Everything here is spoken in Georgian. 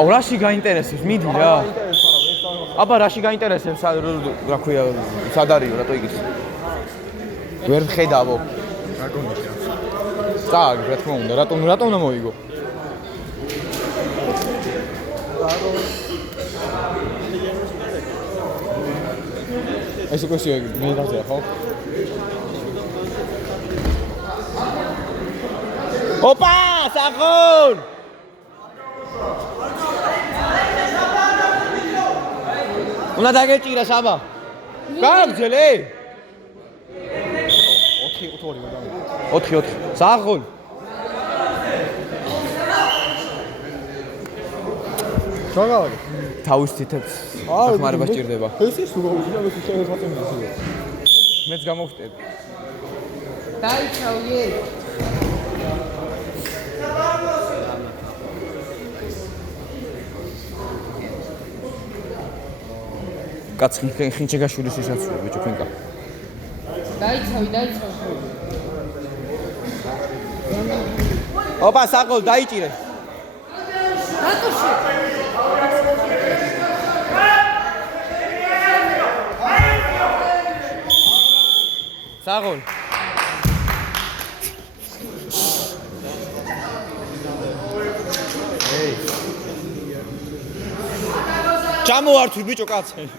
აუ რაში გაინტერესებს მიდი რა აბა რაში გაინტერესებს რა ქვია სად არისო რატო იგის ვერ ხედავო რა გონია წააგ რა თქმა უნდა რატომ უნდა მოიგო ეს უკვე მეიღაზეა ხო ოპა საღონ უნდა დაგეჭირა საბა გაგძელე 4 საღონ შეგავალი თავის თითებს ხმარება სჭირდება ეს ის უგოუჩია ეს შეიძლება ხაწემდეს მეც გამოვხტები დაიცავიე კაც ხინჩეგაშვილის ისაცია ბიჭო ფენკა დაიცავი ოპა საღოლ დაიჭირე რატოში საღოლ ჩამოვართვი ბიჭო კაცი